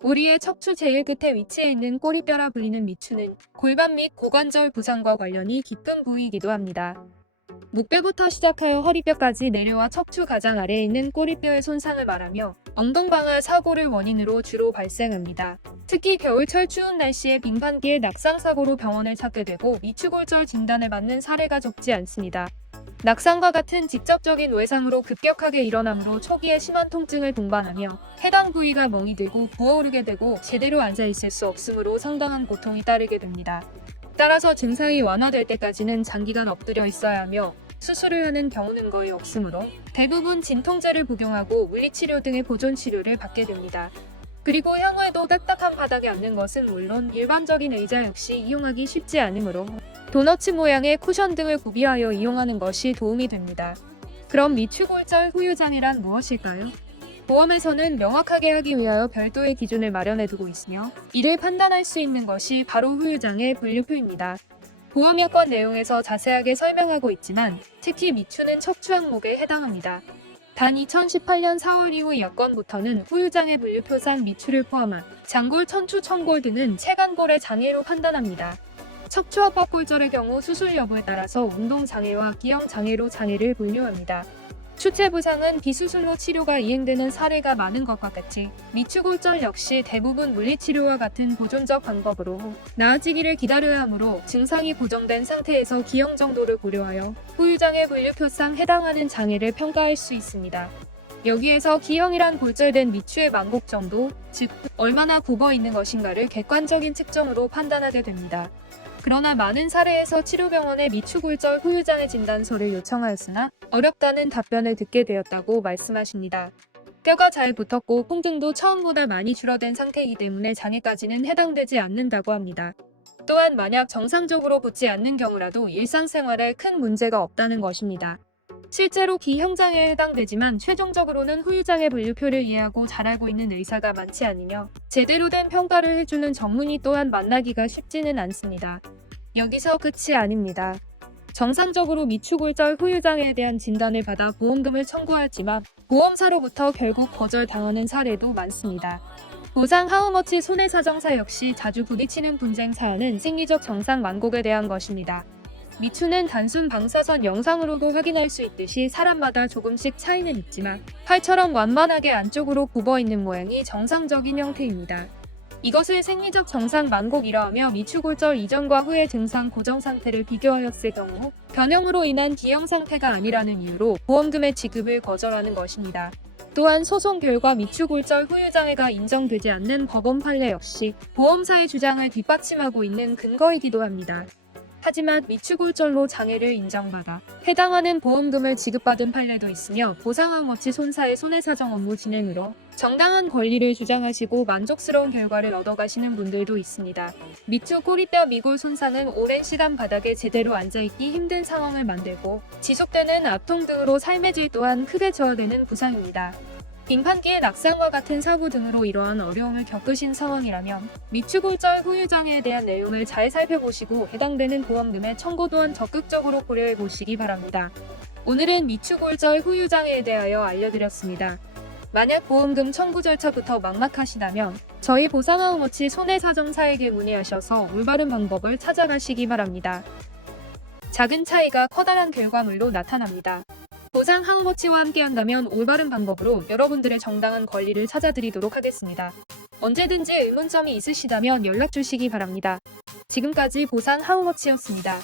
우리의 척추 제일 끝에 위치해 있는 꼬리뼈라 불리는 미추는 골반 및 고관절 부상과 관련이 깊은 부위이기도 합니다. 목뼈부터 시작하여 허리뼈까지 내려와 척추 가장 아래에 있는 꼬리뼈의 손상을 말하며 엉덩방아 사고를 원인으로 주로 발생합니다. 특히 겨울철 추운 날씨에 빙판길 낙상사고로 병원을 찾게 되고 미추골절 진단을 받는 사례가 적지 않습니다. 낙상과 같은 직접적인 외상으로 급격하게 일어나므로 초기에 심한 통증을 동반하며 해당 부위가 멍이 들고 부어오르게 되고 제대로 앉아있을 수 없으므로 상당한 고통이 따르게 됩니다. 따라서 증상이 완화될 때까지는 장기간 엎드려 있어야 하며 수술을 하는 경우는 거의 없으므로 대부분 진통제를 복용하고 물리치료 등의 보존치료를 받게 됩니다. 그리고 향후에도 딱딱한 바닥에 앉는 것은 물론 일반적인 의자 역시 이용하기 쉽지 않으므로 도너츠 모양의 쿠션 등을 구비하여 이용하는 것이 도움이 됩니다. 그럼 미추골절 후유장애란 무엇일까요? 보험에서는 명확하게 하기 위하여 별도의 기준을 마련해 두고 있으며 이를 판단할 수 있는 것이 바로 후유장애 분류표입니다. 보험약관 내용에서 자세하게 설명하고 있지만 특히 미추는 척추 항목에 해당합니다. 단 2018년 4월 이후 약관부터는 후유장애 분류표상 미추를 포함한 장골, 천추, 청골 등은 체간골의 장애로 판단합니다. 척추 압박골절의 경우 수술 여부에 따라서 운동장애와 기형장애로 장애를 분류합니다. 추체 부상은 비수술로 치료가 이행되는 사례가 많은 것과 같이 미추골절 역시 대부분 물리치료와 같은 보존적 방법으로 나아지기를 기다려야 하므로 증상이 고정된 상태에서 기형 정도를 고려하여 후유장애 분류표상 해당하는 장애를 평가할 수 있습니다. 여기에서 기형이란 골절된 미추의 만곡 정도, 즉 얼마나 굽어 있는 것인가를 객관적인 측정으로 판단하게 됩니다. 그러나 많은 사례에서 치료병원에 미추골절 후유장애 진단서를 요청하였으나 어렵다는 답변을 듣게 되었다고 말씀하십니다. 뼈가 잘 붙었고 통증도 처음보다 많이 줄어든 상태이기 때문에 장애까지는 해당되지 않는다고 합니다. 또한 만약 정상적으로 붙지 않는 경우라도 일상생활에 큰 문제가 없다는 것입니다. 실제로 기형장애에 해당되지만 최종적으로는 후유장애 분류표를 이해하고 잘 알고 있는 의사가 많지 않으며 제대로 된 평가를 해주는 전문의 또한 만나기가 쉽지는 않습니다. 여기서 끝이 아닙니다. 정상적으로 미추골절 후유장애에 대한 진단을 받아 보험금을 청구하지만 보험사로부터 결국 거절당하는 사례도 많습니다. 보상 하우머치 손해사정사 역시 자주 부딪히는 분쟁 사안은 생리적 정상 만곡에 대한 것입니다. 미추는 단순 방사선 영상으로도 확인할 수 있듯이 사람마다 조금씩 차이는 있지만 팔처럼 완만하게 안쪽으로 굽어있는 모양이 정상적인 형태입니다. 이것을 생리적 정상 만곡이라 하며 미추골절 이전과 후의 증상 고정 상태를 비교하였을 경우 변형으로 인한 기형 상태가 아니라는 이유로 보험금의 지급을 거절하는 것입니다. 또한 소송 결과 미추골절 후유장애가 인정되지 않는 법원 판례 역시 보험사의 주장을 뒷받침하고 있는 근거이기도 합니다. 하지만 미추골절로 장애를 인정받아 해당하는 보험금을 지급받은 판례도 있으며 보상하우머치 손사의 손해사정 업무 진행으로 정당한 권리를 주장하시고 만족스러운 결과를 얻어가시는 분들도 있습니다. 미추 꼬리뼈 미골 손상은 오랜 시간 바닥에 제대로 앉아있기 힘든 상황을 만들고 지속되는 압통 등으로 삶의 질 또한 크게 저하되는 부상입니다. 빙판길 낙상과 같은 사고 등으로 이러한 어려움을 겪으신 상황이라면 미추골절 후유장애에 대한 내용을 잘 살펴보시고 해당되는 보험금의 청구 또한 적극적으로 고려해 보시기 바랍니다. 오늘은 미추골절 후유장애에 대하여 알려드렸습니다. 만약 보험금 청구 절차부터 막막하시다면 저희 보상하우머치 손해사정사에게 문의하셔서 올바른 방법을 찾아가시기 바랍니다. 작은 차이가 커다란 결과물로 나타납니다. 보상 하우머치와 함께한다면 올바른 방법으로 여러분들의 정당한 권리를 찾아드리도록 하겠습니다. 언제든지 의문점이 있으시다면 연락 주시기 바랍니다. 지금까지 보상 하우머치였습니다.